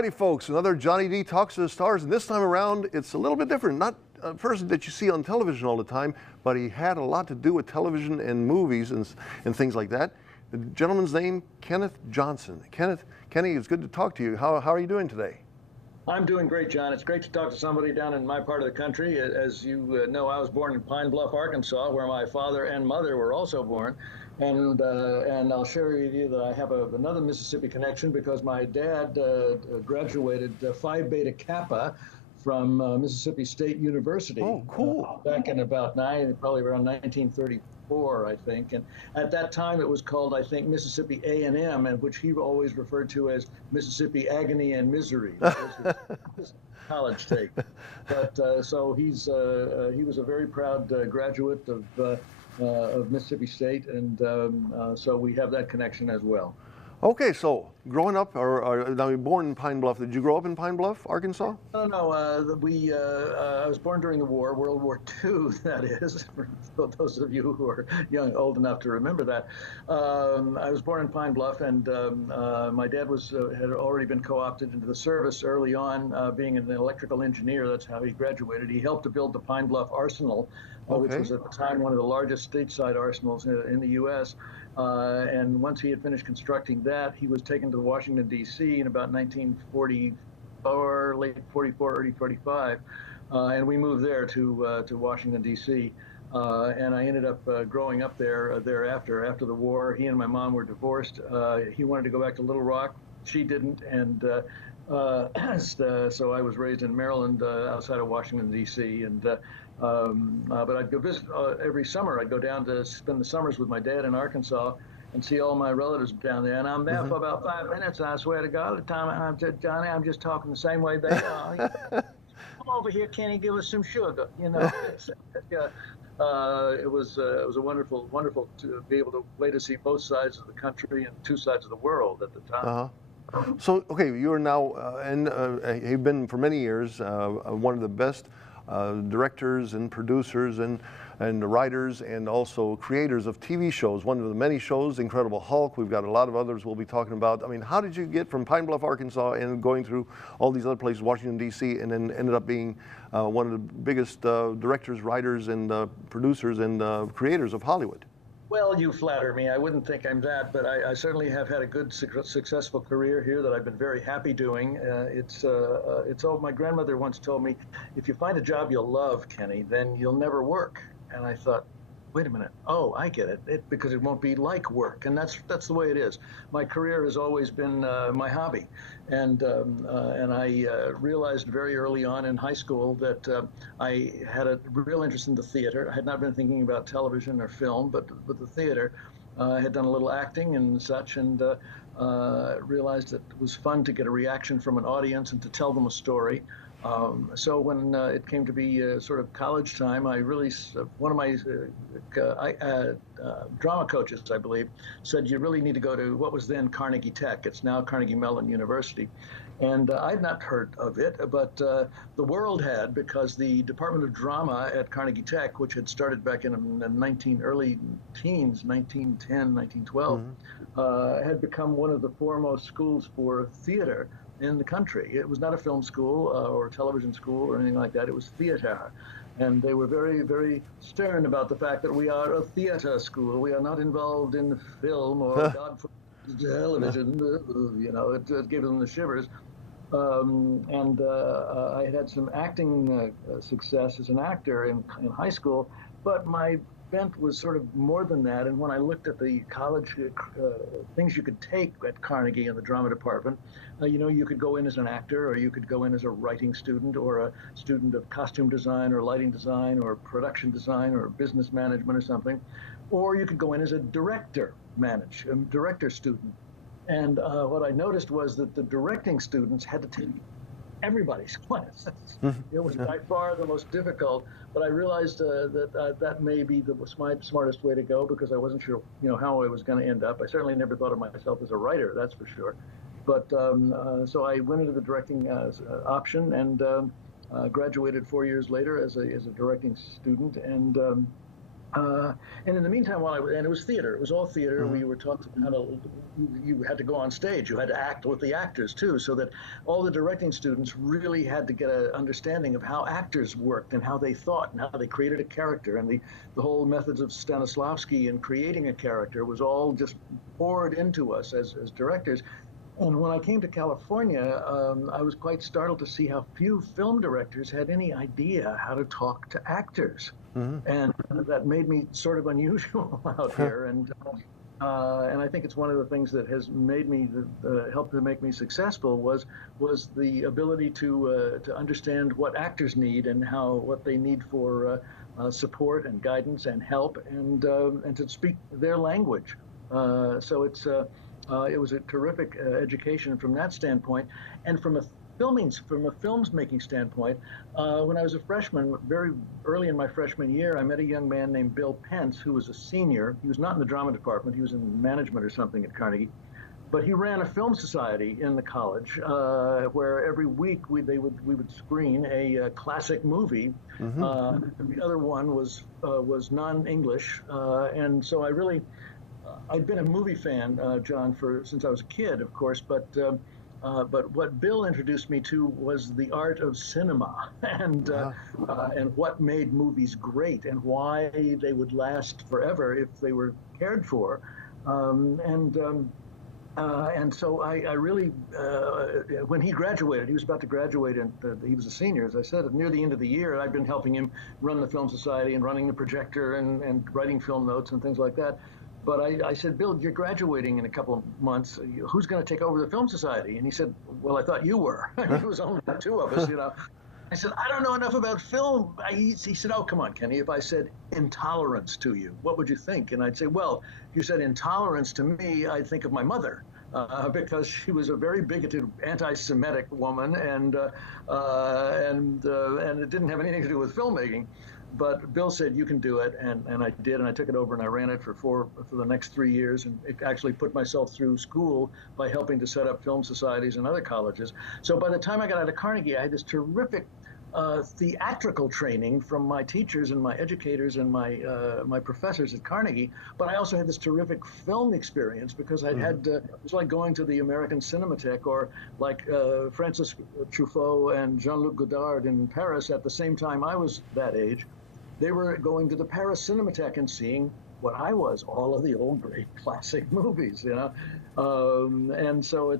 righty, folks, another Johnny D Talks to the Stars, and this time around it's a little bit different. Not a person that you see on television all the time, but he had a lot to do with television and movies and things like that. The gentleman's name, Kenneth Johnson. Kenny, it's good to talk to you. How are you doing today? I'm doing great, John. It's great to talk to somebody down in my part of the country. As you know, I was born in Pine Bluff, Arkansas, where my father and mother were also born. And I'll share with you that I have another Mississippi connection because my dad graduated Phi Beta Kappa from Mississippi State University. Oh, cool. Back in probably around 1934, I think. And at that time, it was called, I think, Mississippi A&M, and which he always referred to as Mississippi Agony and Misery. That was his college take. But so he was a very proud graduate of Mississippi State, and so we have that connection as well. Okay, so growing up, now you're born in Pine Bluff. Did you grow up in Pine Bluff, Arkansas? No. I was born during the war, World War II, that is, for those of you who are old enough to remember that. I was born in Pine Bluff, and my dad had already been co-opted into the service early on, being an electrical engineer. That's how he graduated. He helped to build the Pine Bluff Arsenal, which was at the time one of the largest stateside arsenals in the U.S. And once he had finished constructing that, he was taken to Washington, D.C. in about 1944, late 44, early 45. And we moved there to Washington, D.C. And I ended up growing up there thereafter. After the war, he and my mom were divorced. He wanted to go back to Little Rock. She didn't. And so I was raised in Maryland, outside of Washington, D.C. And but I'd go visit every summer. I'd go down to spend the summers with my dad in Arkansas and see all my relatives down there. And I'm there for about 5 minutes, and I swear to God, at the time I said, Johnny, I'm just talking the same way they are. Come over here, Kenny, give us some sugar. It was a wonderful to be able to see both sides of the country and two sides of the world at the time. So, okay, you are now, you've been for many years one of the best directors and producers and writers and also creators of TV shows. One of the many shows, Incredible Hulk. We've got a lot of others we'll be talking about. I mean, how did you get from Pine Bluff, Arkansas, and going through all these other places, Washington, D.C., and then ended up being one of the biggest directors, writers, and producers and creators of Hollywood? Well, you flatter me. I wouldn't think I'm that, but I certainly have had a good, successful career here that I've been very happy doing. It's all my grandmother once told me, if you find a job you'll love, Kenny, then you'll never work. And I thought, wait a minute. Oh, I get it. Because it won't be like work, and that's the way it is. My career has always been my hobby, and I realized very early on in high school that I had a real interest in the theater. I had not been thinking about television or film, but the theater. I had done a little acting and such, and realized that it was fun to get a reaction from an audience and to tell them a story. So when it came to be sort of college time, I really, one of my drama coaches, I believe, said you really need to go to what was then Carnegie Tech. It's now Carnegie Mellon University. And I'd not heard of it, but the world had, because the Department of Drama at Carnegie Tech, which had started back in the early teens, 1910, 1912, had become one of the foremost schools for theater in the country. It was not a film school or a television school or anything like that. It was theater. And they were very, very stern about the fact that we are a theater school. We are not involved in film or television. It gave them the shivers. I had some acting success as an actor in high school, but my bent was sort of more than that. And when I looked at the college things you could take at Carnegie in the drama department, you could go in as an actor, or you could go in as a writing student, or a student of costume design or lighting design or production design or business management or something, or you could go in as a director student. And what I noticed was that the directing students had to take everybody's classes. It was by far the most difficult, but I realized that may be the smartest way to go, because I wasn't sure, how I was going to end up. I certainly never thought of myself as a writer, that's for sure. But so I went into the directing option and graduated 4 years later as a directing student, and And in the meantime, and it was theater, it was all theater. Hmm. We were taught how to, you had to go on stage, you had to act with the actors too, so that all the directing students really had to get an understanding of how actors worked and how they thought and how they created a character. And the whole methods of Stanislavski in creating a character was all just poured into us as directors. And when I came to California, I was quite startled to see how few film directors had any idea how to talk to actors. Hmm. And that made me sort of unusual out here. And I think it's one of the things that has made me helped to make me successful was the ability to understand what actors need and what they need for support and guidance and help and to speak their language. It was a terrific education from that standpoint, and from a films making standpoint. When I was a freshman, very early in my freshman year, I met a young man named Bill Pence, who was a senior. He was not in the drama department; he was in management or something at Carnegie. But he ran a film society in the college, where every week we would screen a classic movie. Hmm. The other one was non-English, and so I'd been a movie fan, John, for since I was a kid, of course. But what Bill introduced me to was the art of cinema Uh-huh. and what made movies great and why they would last forever if they were cared for. Um, and um, and so I really, when he graduated, he was about to graduate, and he was a senior, as I said, near the end of the year. I'd been helping him run the Film Society and running the projector and writing film notes and things like that. But I said, Bill, you're graduating in a couple of months. Who's going to take over the Film Society? And he said, well, I thought you were. It was only the two of us. I said, I don't know enough about film. He said, oh, come on, Kenny. If I said intolerance to you, what would you think? And I'd say, well, if you said intolerance to me, I'd think of my mother. Because she was a very bigoted, anti-Semitic woman, and it didn't have anything to do with filmmaking. But Bill said, you can do it, and I did, and I took it over and I ran it for the next 3 years, and it actually put myself through school by helping to set up film societies in other colleges. So by the time I got out of Carnegie, I had this terrific theatrical training from my teachers and my educators and my professors at Carnegie, but I also had this terrific film experience because I'd had it was like going to the American Cinematheque or like Francis Truffaut and Jean-Luc Godard in Paris at the same time I was that age. They were going to the Paris Cinematheque and seeing what I was, all of the old great classic movies. And so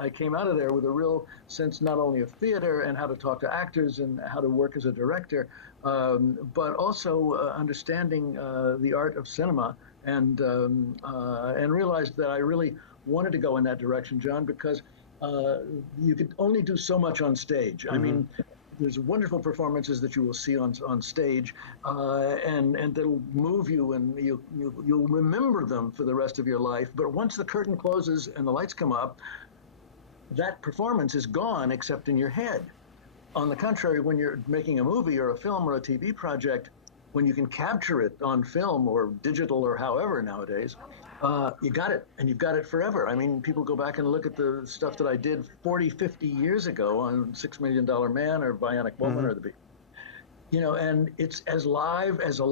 I came out of there with a real sense not only of theater and how to talk to actors and how to work as a director, but also understanding the art of cinema and realized that I really wanted to go in that direction, John, because you could only do so much on stage. I mean, there's wonderful performances that you will see on stage, and that'll move you, and you'll remember them for the rest of your life. But once the curtain closes and the lights come up, that performance is gone, except in your head. On the contrary, when you're making a movie or a film or a TV project, when you can capture it on film or digital or however nowadays, you got it, and you've got it forever. I mean, people go back and look at the stuff that I did 40, 50 years ago on $6 Million Man or Bionic Woman or and it's as alive as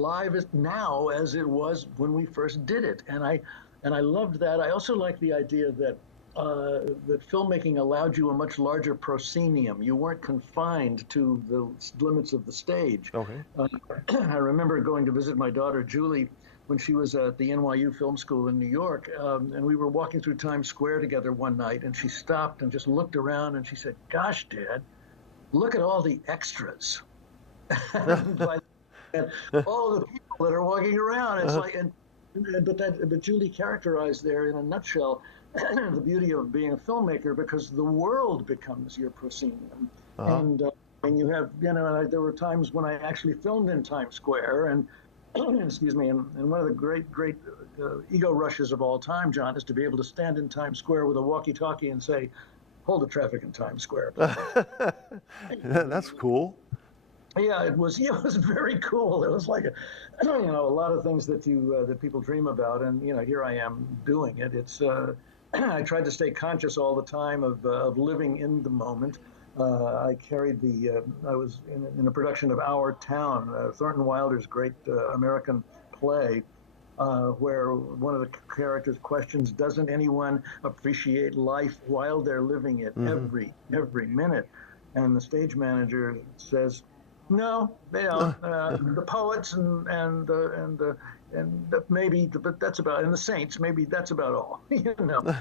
now as it was when we first did it. And I loved that. I also like the idea that that filmmaking allowed you a much larger proscenium. You weren't confined to the limits of the stage. Okay. I remember going to visit my daughter Julie when she was at the NYU Film School in New York, and we were walking through Times Square together one night, and she stopped and just looked around, and she said, "Gosh, Dad, look at all the extras." and all the people that are walking around. It's like, but Julie characterized there in a nutshell the beauty of being a filmmaker, because the world becomes your proscenium. And you have, there were times when I actually filmed in Times Square, and excuse me, and one of the great ego rushes of all time, John, is to be able to stand in Times Square with a walkie-talkie and say, "Hold the traffic in Times Square." That's cool. Yeah, it was very cool. It was like a lot of things that people dream about, and here I am doing it. It's I tried to stay conscious all the time of living in the moment. I was in a production of Our Town, Thornton Wilder's great American play where one of the characters questions, doesn't anyone appreciate life while they're living it every minute? And the stage manager says, no, they don't. The poets and maybe, but that's about, and the saints, maybe that's about all, you know.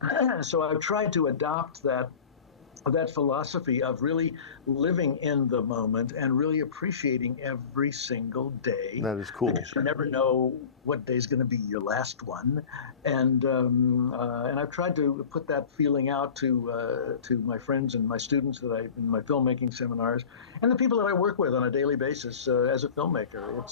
And so I've tried to adopt that philosophy of really living in the moment and really appreciating every single day. That is cool. Because you never know what day is going to be your last one, and I've tried to put that feeling out to my friends and my students in my filmmaking seminars, and the people that I work with on a daily basis as a filmmaker.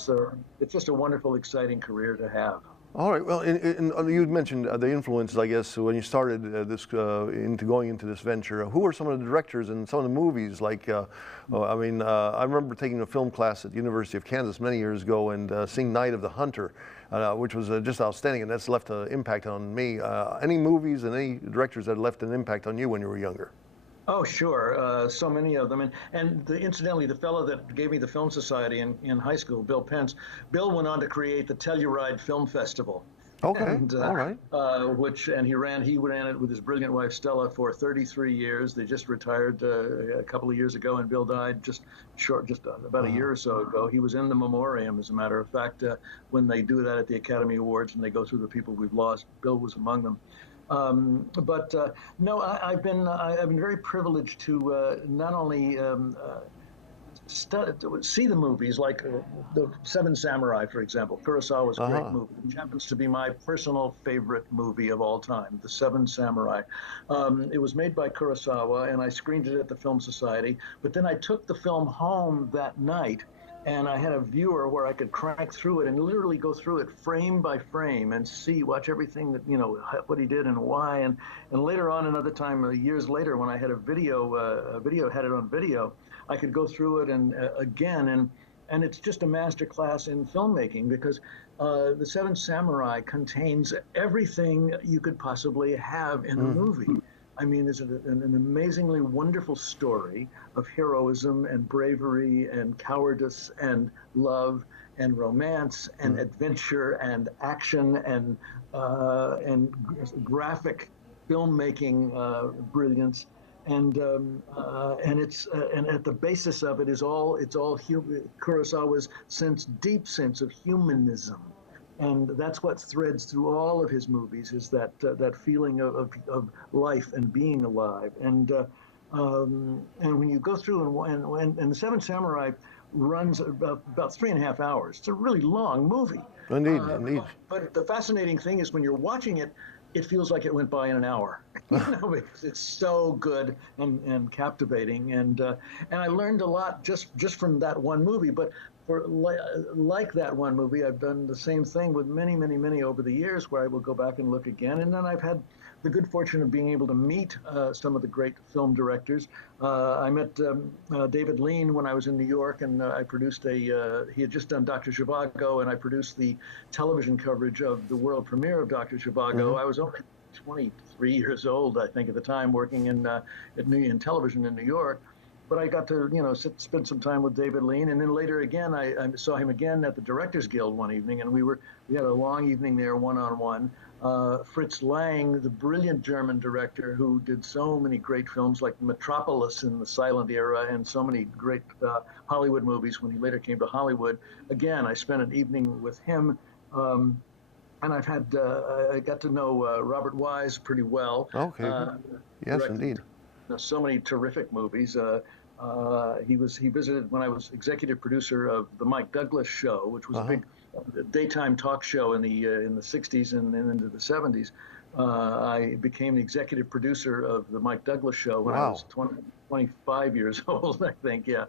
It's just a wonderful, exciting career to have. All right. Well, you mentioned the influences, I guess, when you started into going into this venture. Who are some of the directors in some of the movies? Like, I remember taking a film class at the University of Kansas many years ago and seeing Night of the Hunter, which was just outstanding, and that's left an impact on me. Any movies and any directors that left an impact on you when you were younger? Oh, sure. So many of them. Incidentally, the fellow that gave me the Film Society in high school, Bill Pence, Bill went on to create the Telluride Film Festival. Okay, All right. He ran it with his brilliant wife, Stella, for 33 years. They just retired a couple of years ago, and Bill died just about a year or so ago. He was in the memoriam, as a matter of fact, when they do that at the Academy Awards and they go through the people we've lost. Bill was among them. No, I've been very privileged to not only see the movies like the Seven Samurai, for example. Kurosawa's a great movie, which happens to be my personal favorite movie of all time, The Seven Samurai. It was made by Kurosawa, and I screened it at the Film Society. But then I took the film home that night, and I had a viewer where I could crank through it and literally go through it frame by frame and watch everything that, what he did and why. And later on, another time, years later, when I had had it on video, I could go through it again. And it's just a master class in filmmaking, because The Seven Samurai contains everything you could possibly have in a movie. I mean, there's an amazingly wonderful story of heroism and bravery and cowardice and love and romance and adventure and action and graphic filmmaking brilliance. And at the basis of it is Kurosawa's deep sense of humanism. And that's what threads through all of his movies, is that feeling of life and being alive. And when you go through and The Seven Samurai runs about 3.5 hours. It's a really long movie. Indeed. But the fascinating thing is, when you're watching it, it feels like it went by in an hour, because it's so good and captivating. And I learned a lot just from that one movie. But like that one movie, I've done the same thing with many over the years, where I will go back and look again. And then I've had the good fortune of being able to meet some of the great film directors. I met David Lean when I was in New York, and I produced he had just done Dr. Zhivago, and I produced the television coverage of the world premiere of Dr. Zhivago. I was only 23 years old, I think, at the time, working in television in New York. But I got to, spend some time with David Lean, and then later again, I saw him again at the Directors Guild one evening, and we had a long evening there, one-on-one. Fritz Lang, the brilliant German director who did so many great films like Metropolis in the silent era, and so many great Hollywood movies when he later came to Hollywood. Again, I spent an evening with him. And I got to know Robert Wise pretty well. Okay. Yes, indeed. So many terrific movies. He visited when I was executive producer of the Mike Douglas Show, which was a big daytime talk show in the 60s and into the 70s. I became the executive producer of the Mike Douglas Show when I was 25 years old, I think. Yeah.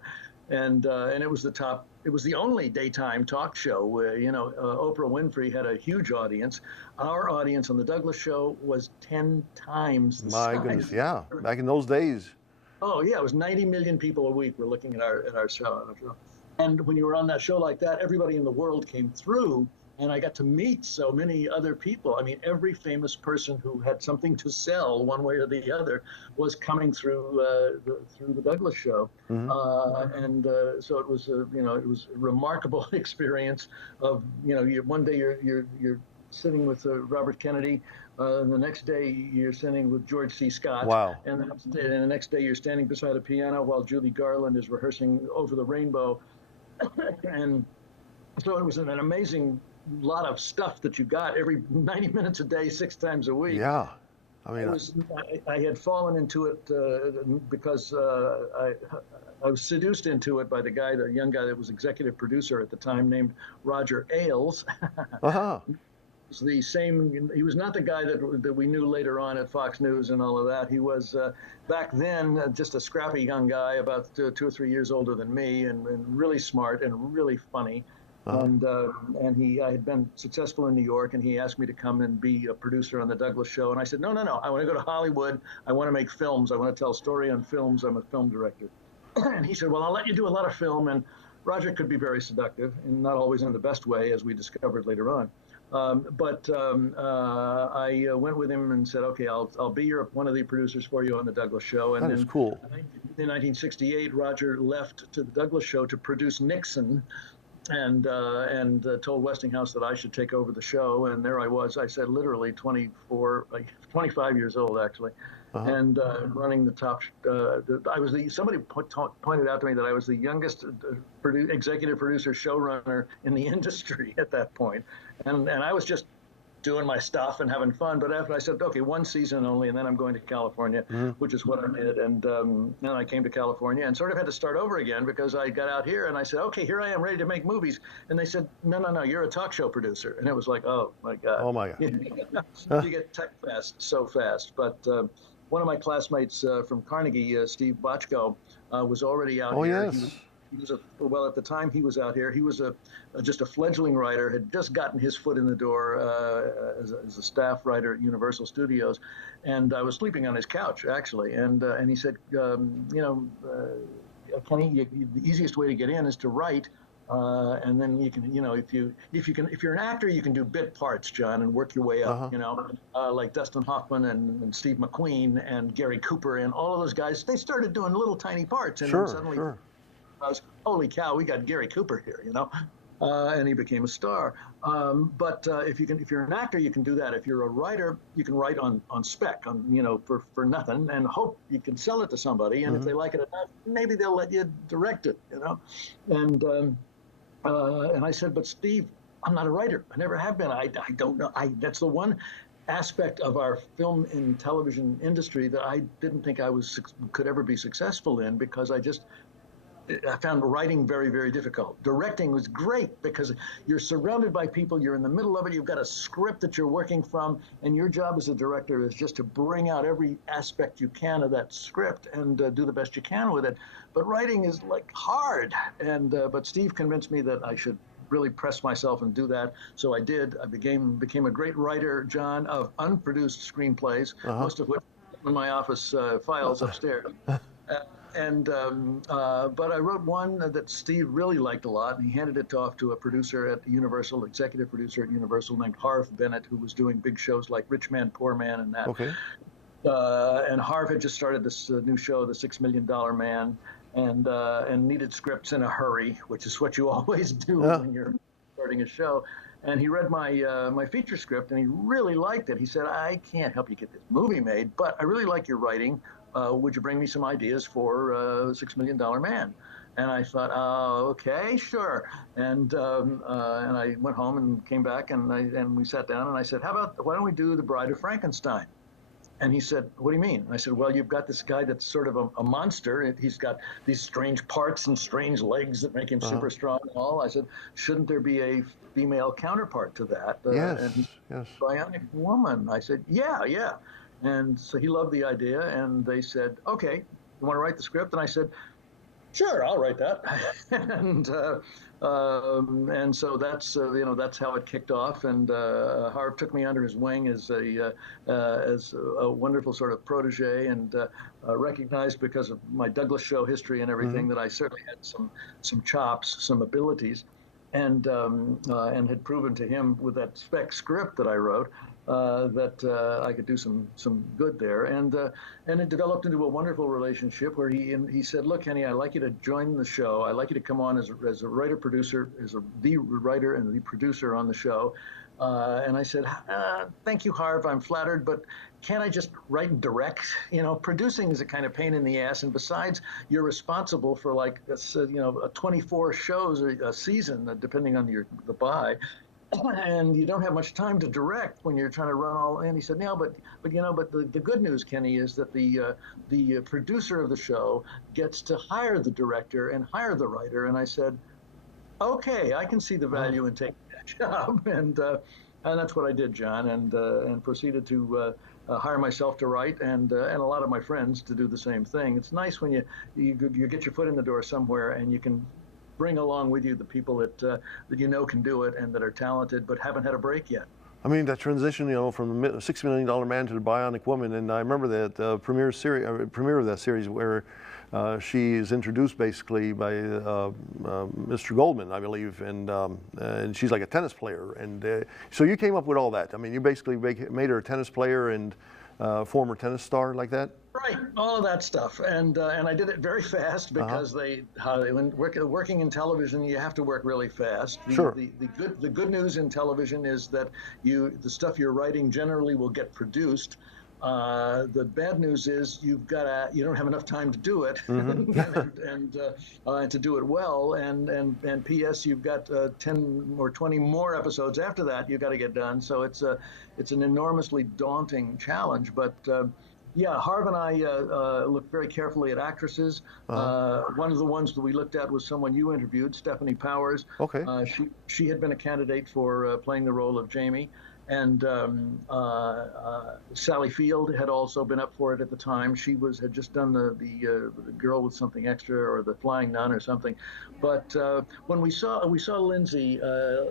And it was the only daytime talk show where, Oprah Winfrey had a huge audience. Our audience on the Douglas Show was 10 times the size. My goodness, yeah, back in those days. Oh yeah, it was 90 million people a week were looking at our show. And when you were on that show like that, everybody in the world came through and I got to meet so many other people. I mean, every famous person who had something to sell one way or the other was coming through the Douglas show. Hmm. So it was it was a remarkable experience of, one day you're sitting with Robert Kennedy, and the next day you're sitting with George C. Scott, Wow. and the next day you're standing beside a piano while Judy Garland is rehearsing Over the Rainbow. And so it was an amazing lot of stuff that you got every 90 minutes a day, 6 times a week. Yeah. I mean, I had fallen into it because I was seduced into it by the young guy that was executive producer at the time, named Roger Ailes. uh-huh. The same. He was not the guy that we knew later on at Fox News and all of that. He was back then just a scrappy young guy, about 2 or 3 years older than me, and really smart and really funny. Uh-huh. And I had been successful in New York, and he asked me to come and be a producer on the Douglas show. And I said, no, I want to go to Hollywood. I want to make films. I want to tell a story on films. I'm a film director. And he said, well, I'll let you do a lot of film. And Roger could be very seductive, and not always in the best way, as we discovered later on. I went with him and said, okay, I'll be one of the producers for you on the Douglas show. And That is cool. In 1968, Roger left to the Douglas show to produce Nixon, and told Westinghouse that I should take over the show. And there I was. I said literally 25 years old, actually. Uh-huh. And running the top. Somebody pointed out to me that I was the youngest executive producer showrunner in the industry at that point. And I was just doing my stuff and having fun. But after I said, okay, one season only, and then I'm going to California, which is what I did. And then I came to California and sort of had to start over again, because I got out here and I said, okay, here I am ready to make movies. And they said, no, you're a talk show producer. And it was like, oh my God. Oh my God. You get tech fast so fast. But one of my classmates from Carnegie, Steve Bochco, was already out here. Yes. Well, at the time he was out here, he was just a fledgling writer, had just gotten his foot in the door as a staff writer at Universal Studios, and I was sleeping on his couch, actually, and he said, Kenny, the easiest way to get in is to write. And then you can, if you're an actor, you can do bit parts, John, and work your way up. Like Dustin Hoffman and Steve McQueen and Gary Cooper and all of those guys. They started doing little tiny parts, and then suddenly, holy cow, we got Gary Cooper here, and he became a star. But if you're an actor, you can do that. If you're a writer, you can write on spec, for nothing, and hope you can sell it to somebody. And if they like it enough, maybe they'll let you direct it. And I said, but Steve, I'm not a writer. I never have been. I don't know. That's the one aspect of our film and television industry that I didn't think could ever be successful in, because I found writing very, very difficult. Directing was great because you're surrounded by people, you're in the middle of it, you've got a script that you're working from, and your job as a director is just to bring out every aspect you can of that script and do the best you can with it. But writing is like hard, but Steve convinced me that I should really press myself and do that. So I did. I became a great writer, John, of unproduced screenplays, most of which in my office files upstairs. But I wrote one that Steve really liked a lot, and he handed it off to a producer at Universal, executive producer at Universal, named Harv Bennett, who was doing big shows like Rich Man, Poor Man, and that. Okay. And Harv had just started this new show, The $6 Million Man, and needed scripts in a hurry, which is what you always do when you're starting a show. And he read my feature script, and he really liked it. He said, I can't help you get this movie made, but I really like your writing. Would you bring me some ideas for $6 Million Man? And I thought, okay, sure. And I went home and came back, and we sat down, and I said, why don't we do The Bride of Frankenstein? And he said, what do you mean? And I said, well, you've got this guy that's sort of a monster. He's got these strange parts and strange legs that make him super strong and all. I said, shouldn't there be a female counterpart to that? Yes. Bionic Woman. I said, yeah. And so he loved the idea, and they said, okay, you want to write the script? And I said, sure, I'll write that. And so that's how it kicked off. And Harv took me under his wing as a wonderful sort of protege, and recognized, because of my Douglas show history and everything, that I certainly had some chops, some abilities. and had proven to him with that spec script that I wrote that I could do some good there, and it developed into a wonderful relationship where he said, "Look, Kenny, I'd like you to join the show. I'd like you to come on as a writer producer, the writer and the producer on the show." And I said, "Thank you, Harv. I'm flattered, but can't I just write and direct? You know, producing is a kind of pain in the ass, and besides, you're responsible for like a 24 shows a season, depending on the buy." And you don't have much time to direct when you're trying to run all in. He said, "No, but the good news, Kenny, is that the producer of the show gets to hire the director and hire the writer." And I said, "Okay, I can see the value in taking that job." And that's what I did, John, and proceeded to hire myself to write, and a lot of my friends to do the same thing. It's nice when you get your foot in the door somewhere, and you can bring along with you the people that you know can do it and that are talented but haven't had a break yet. I mean, that transition, you know, from the $60 million man to the Bionic Woman, and I remember that premiere of that series where she is introduced basically by Mr. Goldman, I believe, and she's like a tennis player, and so you came up with all that. I mean, you basically made her a tennis player and former tennis star like that. Right, all of that stuff, and I did it very fast because when working in television, you have to work really fast. Sure. The good news in television is that the stuff you're writing generally will get produced. The bad news is you don't have enough time to do it, and to do it well. And P.S. you've got 10 or 20 more episodes after that you've got to get done. So it's an enormously daunting challenge, but. Yeah, Harv and I looked very carefully at actresses. One of the ones that we looked at was someone you interviewed, Stephanie Powers. Okay. She had been a candidate for playing the role of Jamie, and Sally Field had also been up for it at the time. She had just done the Girl with Something Extra or the Flying Nun or something. But when we saw Lindsay,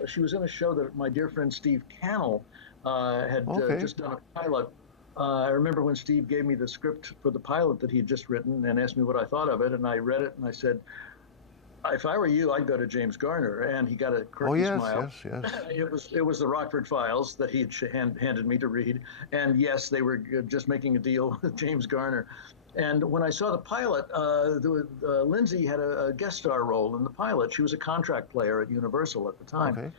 she was in a show that my dear friend Steve Cannell had just done a pilot. I remember when Steve gave me the script for the pilot that he had just written and asked me what I thought of it, and I read it and I said, "If I were you, I'd go to James Garner." And he got a quirky smile. Yes. It was the Rockford Files that he had handed me to read, and yes, they were just making a deal with James Garner. And when I saw the pilot, Lindsay had a guest star role in the pilot. She was a contract player at Universal at the time. Okay.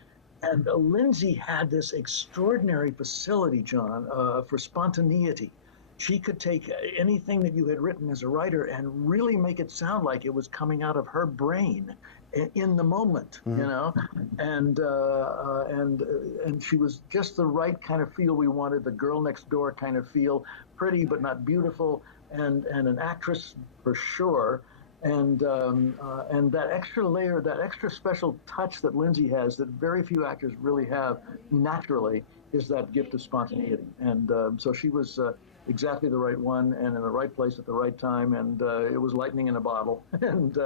And Lindsay had this extraordinary facility, John, for spontaneity. She could take anything that you had written as a writer and really make it sound like it was coming out of her brain in the moment, you know. And she was just the right kind of feel we wanted, the girl next door kind of feel, pretty but not beautiful, and an actress for sure. And that extra layer, that extra special touch that Lindsay has that very few actors really have naturally is that gift of spontaneity. And so she was exactly the right one and in the right place at the right time. And it was lightning in a bottle. And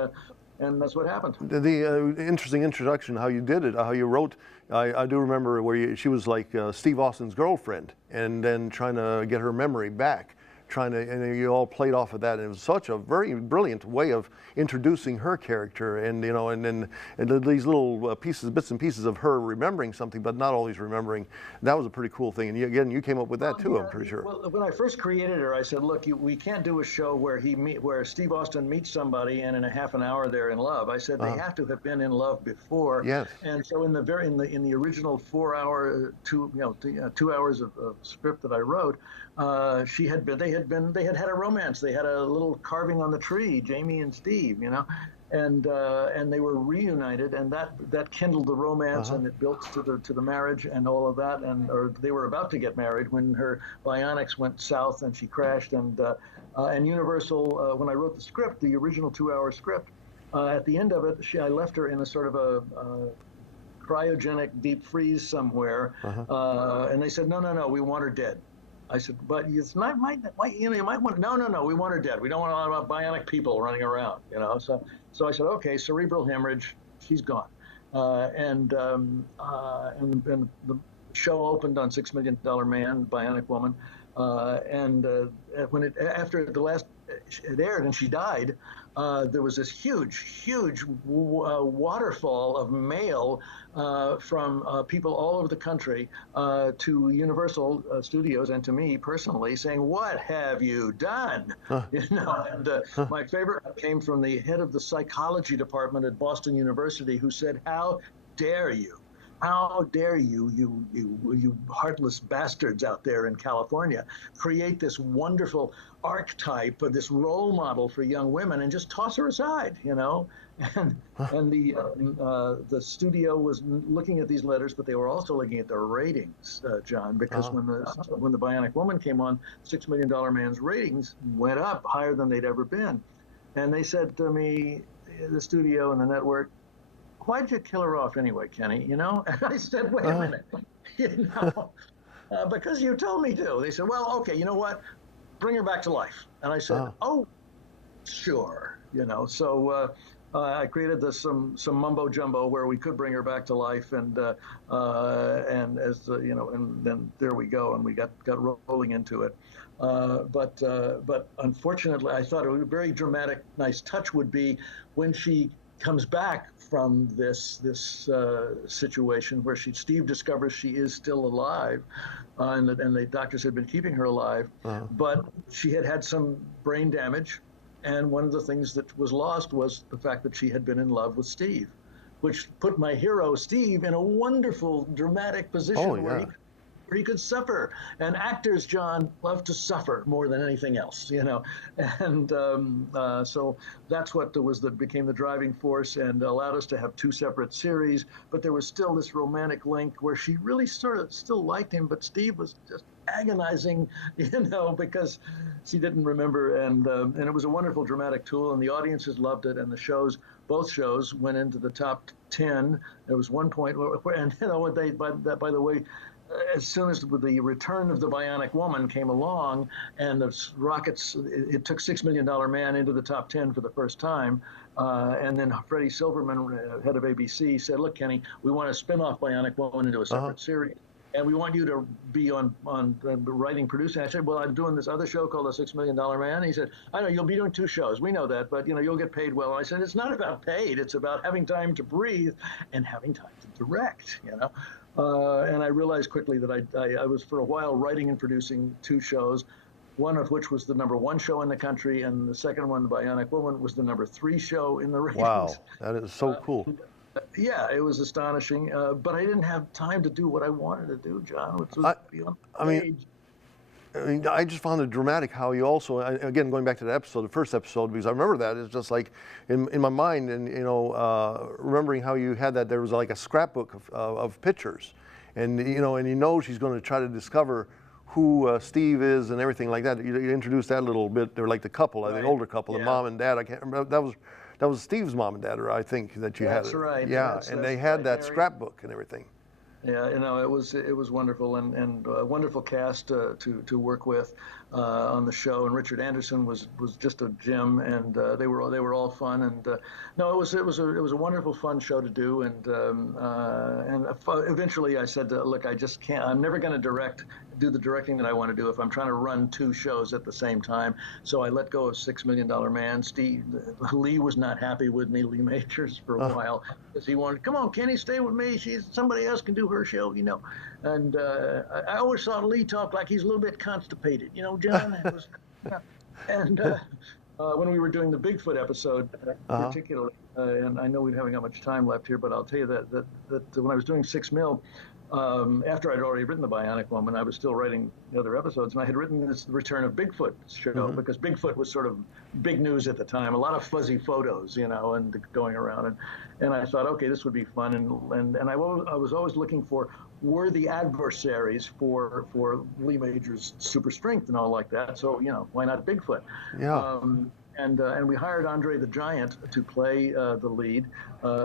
that's what happened. The interesting introduction, how you did it, how you wrote. I do remember where she was like Steve Austin's girlfriend, and then trying to get her memory back. And you all played off of that, and it was such a very brilliant way of introducing her character, and you know, and these little bits and pieces of her remembering something, but not always remembering. That was a pretty cool thing, and again, you came up with that too. Yeah, I'm pretty sure. Well, when I first created her, I said, "Look, we can't do a show where Steve Austin meets somebody, and in a half an hour they're in love." I said they have to have been in love before. Yes. And so in the original 4 hour, 2 hours of script that I wrote, they had had a romance. They had a little carving on the tree, Jamie and Steve, you know, and they were reunited, and that kindled the romance, and it built to the marriage and all of that, or they were about to get married when her bionics went south and she crashed, and Universal, when I wrote the script, the original 2 hour script, at the end of it, I left her in a sort of a cryogenic deep freeze somewhere, and they said, no, we want her dead. I said, but it's not, you might want, no, we want her dead. We don't want a lot of bionic people running around, you know. So I said, okay, cerebral hemorrhage, she's gone. And the show opened on $6 Million Man, Bionic Woman. After the last it aired and she died, there was this huge waterfall of mail from people all over the country to Universal Studios and to me personally saying, "What have you done?" You know, and my favorite came from the head of the psychology department at Boston University, who said, "How dare you? How dare you heartless bastards out there in California create this wonderful archetype or this role model for young women and just toss her aside, you know?" And the studio was looking at these letters, but they were also looking at the ratings, John, because when the Bionic Woman came on, $6 Million Man's ratings went up higher than they'd ever been. And they said to me, the studio and the network, "Why'd you kill her off anyway, Kenny?" You know? And I said, "Wait a minute, you know, because you told me to." They said, "Well, okay, you know what? Bring her back to life." And I said, "Oh, sure." You know, so I created some mumbo jumbo where we could bring her back to life, and as you know, and then there we go, and we got rolling into it. But unfortunately, I thought a very dramatic, nice touch would be when she comes back from this situation where Steve discovers she is still alive, and the doctors had been keeping her alive, but she had some brain damage, and one of the things that was lost was the fact that she had been in love with Steve, which put my hero Steve in a wonderful dramatic position where he could suffer. And actors, John, love to suffer more than anything else, you know. And so that's what became the driving force and allowed us to have two separate series. But there was still this romantic link where she really sort of still liked him, but Steve was just agonizing, you know, because she didn't remember. And it was a wonderful dramatic tool, and the audiences loved it. And both shows went into the top 10. There was one point where, and you know, by the way, as soon as the return of the Bionic Woman came along and the rockets, it took $6 Million Man into the top 10 for the first time. And then Freddie Silverman, head of ABC, said, "Look, Kenny, we want to spin off Bionic Woman into a separate series. And we want you to be on writing, producing." I said, "Well, I'm doing this other show called The $6 Million Man." And he said, "I know you'll be doing two shows. We know that, but you know, you'll get paid well." And I said, "It's not about paid. It's about having time to breathe and having time to direct, you know." And I realized quickly that I was for a while writing and producing two shows, one of which was the #1 show in the country, and the second one, The Bionic Woman, was the #3 show in the ratings. Wow, that is so cool. Yeah, it was astonishing, but I didn't have time to do what I wanted to do, John, which was beyond age. I mean, I just found it dramatic how you also, again, going back to the first episode, because I remember that, it's just like in my mind, and you know, remembering how you had that, there was like a scrapbook of pictures, and you know she's going to try to discover who Steve is and everything like that. You introduced that a little bit. They were like the couple, the older couple, the mom and dad. I can't remember, that was Steve's mom and dad, or I think that you had. That's right. Yeah, and they had that scrapbook and everything. Yeah, you know, it was wonderful, and a wonderful cast to work with on the show. And Richard Anderson was just a gem, and they were all fun. And no, it was a wonderful, fun show to do. And eventually I said, "Look, I just can't. I'm never going to do the directing that I want to do if I'm trying to run two shows at the same time." So I let go of $6 Million Man. Lee was not happy with me, Lee Majors, for a while, because he wanted, "Come on, Kenny, stay with me. Somebody else can do her show, you know." And I always saw Lee talk like he's a little bit constipated, you know, John. It was, and when we were doing the Bigfoot episode, particularly, and I know we haven't got much time left here, but I'll tell you that when I was doing 6 Mil, after I'd already written The Bionic Woman, I was still writing the other episodes, and I had written this Return of Bigfoot show, because Bigfoot was sort of big news at the time, a lot of fuzzy photos, you know, and going around, and I thought, okay, this would be fun, and I was always looking for worthy adversaries for Lee Major's super strength and all like that, so, you know, why not Bigfoot? Yeah. And we hired Andre the Giant to play the lead.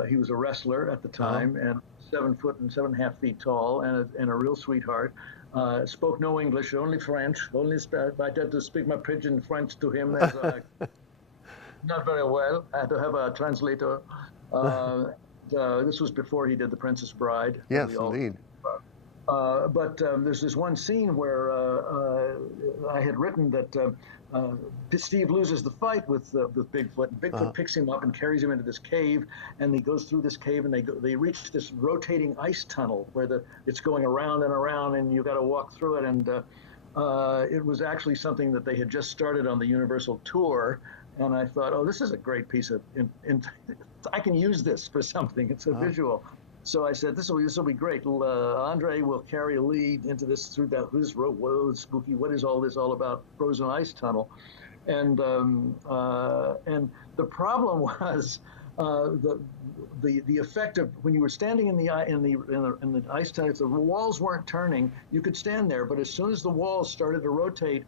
He was a wrestler at the time, and 7 foot and 7.5 feet tall, and a real sweetheart. Spoke no English, only French. I had to speak my pidgin French to him. Not very well. I had to have a translator. This was before he did The Princess Bride. Yes, indeed. There's this one scene where I had written that Steve loses the fight with Bigfoot, and Bigfoot picks him up and carries him into this cave, and he goes through this cave, and they reach this rotating ice tunnel where it's going around and around, and you got to walk through it. And it was actually something that they had just started on the Universal tour, and I thought, oh, this is a great piece of, I can use this for something. It's a visual. So I said, this will be great. Andre will carry Lee into this road. Whoa, spooky! What is all this all about? Frozen ice tunnel, and the problem was the effect of when you were standing in the ice tunnel. If the walls weren't turning, you could stand there, but as soon as the walls started to rotate,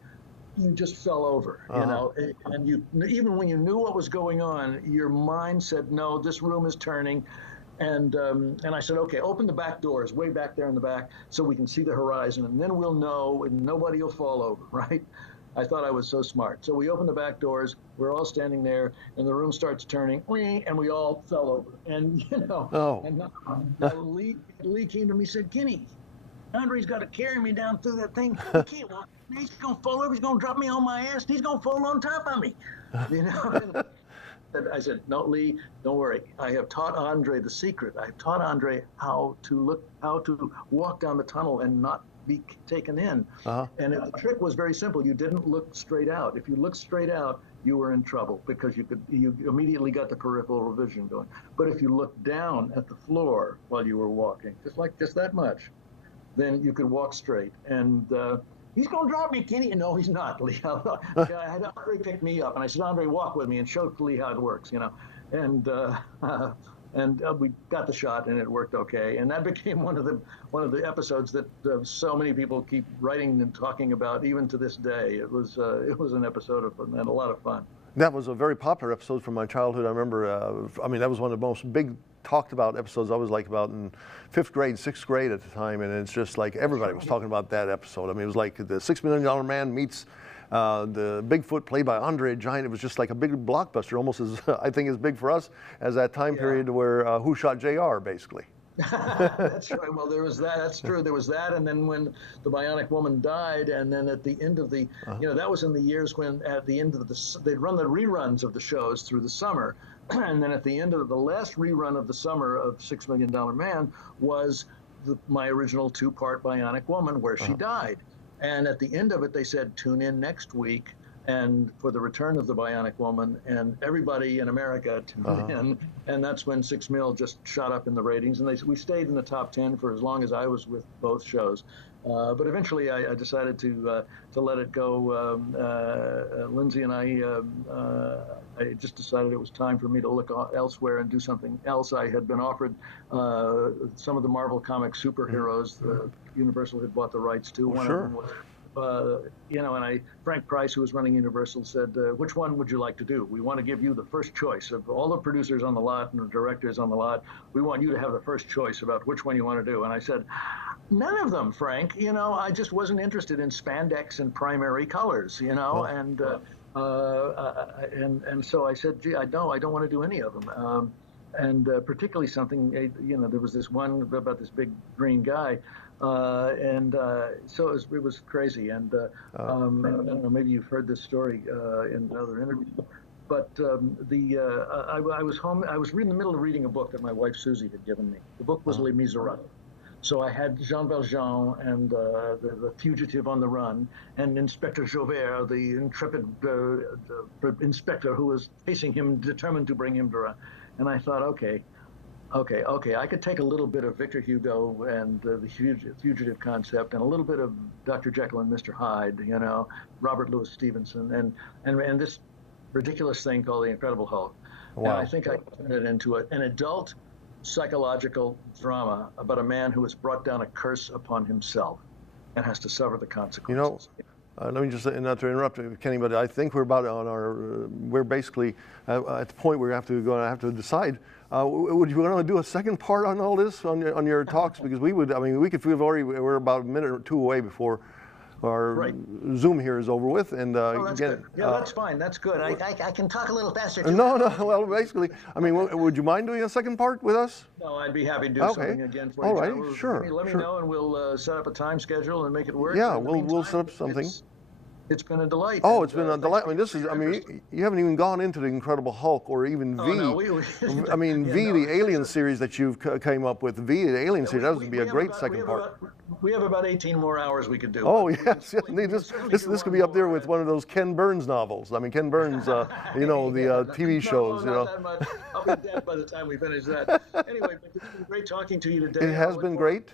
you just fell over, you know, and you, even when you knew what was going on, your mind said, no, this room is turning. And I said, okay, open the back doors way back there in the back so we can see the horizon, and then we'll know and nobody will fall over, right? I thought I was so smart. So we opened the back doors, we're all standing there, and the room starts turning, and we all fell over. And, you know, Lee came to me and said, Kenny, Andre's got to carry me down through that thing. He can't walk. He's going to fall over. He's going to drop me on my ass. And he's going to fall on top of me. You know? I said, no, Lee, don't worry. I have taught Andre the secret. I've taught Andre how to walk down the tunnel and not be taken in. And the trick was very simple. You didn't look straight out. If you looked straight out, you were in trouble because you immediately got the peripheral vision going. But if you looked down at the floor while you were walking, just that much, then you could walk straight. And he's going to drop me, Kenny. No, he's not, Lee. I had Andre pick me up, and I said, Andre, walk with me and show Lee how it works, you know. And we got the shot, and it worked okay. And that became one of the episodes that so many people keep writing and talking about, even to this day. It was an episode and a lot of fun. That was a very popular episode from my childhood. I remember, I mean, that was one of the most big talked about episodes I was like about in 5th grade, 6th grade at the time, and it's just like everybody was talking about that episode. I mean, it was like the $6 Million Man meets the Bigfoot played by Andre Giant. It was just like a big blockbuster, almost as I think as big for us as that time period where Who Shot JR, basically. That's right. Well, there was that. That's true. There was that, and then when the Bionic Woman died, and then at the end of the, you know, that was in the years when at the end of they'd run the reruns of the shows through the summer, and then at the end of the last rerun of the summer of $6 Million Man was my original 2-part Bionic Woman, where she died, and at the end of it they said, tune in next week and for the return of the Bionic Woman, and everybody in America tuned in, and that's when 6 Mil just shot up in the ratings, and we stayed in the top 10 for as long as I was with both shows. But eventually I decided to let it go. Lindsay and I just decided it was time for me to look elsewhere and do something else. I had been offered some of the Marvel comic superheroes. Universal had bought the rights to. One of them was you know, and Frank Price, who was running Universal, said, which one would you like to do? We want to give you the first choice of all the producers on the lot and the directors on the lot. We want you to have the first choice about which one you want to do. And I said, none of them, Frank. You know, I just wasn't interested in spandex and primary colors, you know, and so I said, gee, I don't want to do any of them. And particularly something, you know, there was this one about this big green guy. So it was crazy, and I don't know, maybe you've heard this story in other interviews, but I was home. I was in the middle of reading a book that my wife Susie had given me. The book was Les Miserables. So I had Jean Valjean and the fugitive on the run, and Inspector Javert, the intrepid inspector who was chasing him, determined to bring him to run. And I thought, okay, I could take a little bit of Victor Hugo and the fugitive concept, and a little bit of Dr. Jekyll and Mr. Hyde, you know, Robert Louis Stevenson, and this ridiculous thing called The Incredible Hulk. Wow. And I think I turned it into an adult psychological drama about a man who has brought down a curse upon himself and has to suffer the consequences. You know, let me just, not to interrupt, Kenny, but I think we're about on we're basically at the point where we have to decide. Would you want to do a second part on all this, on your talks? Because we could, I mean, we're about a minute or two away before our Zoom here is over with. And Oh, that's again, good. Yeah, that's fine. That's good. I can talk a little faster too. no, no. Well, basically, I mean, would you mind doing a second part with us? No, I'd be happy to do Okay. something again for All you. right, John. sure, Let me sure. know, and we'll set up a time schedule and make it work. Yeah, In the we'll meantime, set up something. It's been a delight. Oh, and, it's been a thanks delight. I for mean, your this is, I interest. mean, you haven't even gone into the Incredible Hulk or even Oh, V. no, I mean, yeah, V, no, the Alien it's- series that you've came up with, V, the Alien series, that would be a have great about- second part. We have about 18 more hours we could do. Oh, but we can yes, yes. certainly- we can certainly do This could one be up there more, with one of those Ken Burns novels. I mean, Ken Burns, you know, the Yeah, TV shows, you not know. that much. I'll be dead by the time we finish that. Anyway, but it's been great talking to you today. It has been great.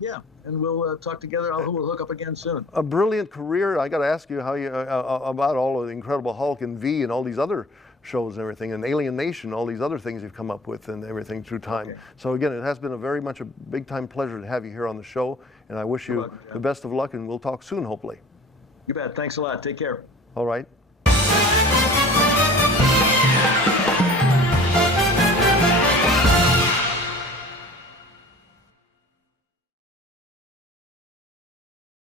Yeah, and we'll talk together. We'll hook up again soon. A brilliant career. I got to ask you how you about all of the Incredible Hulk and V and all these other shows and everything, and Alien Nation, all these other things you've come up with and everything through time. Okay. So again, it has been very much a big time pleasure to have you here on the show, and I wish you welcome, John. the best of luck, and we'll talk soon, hopefully. You bet. Thanks a lot. Take care. All right.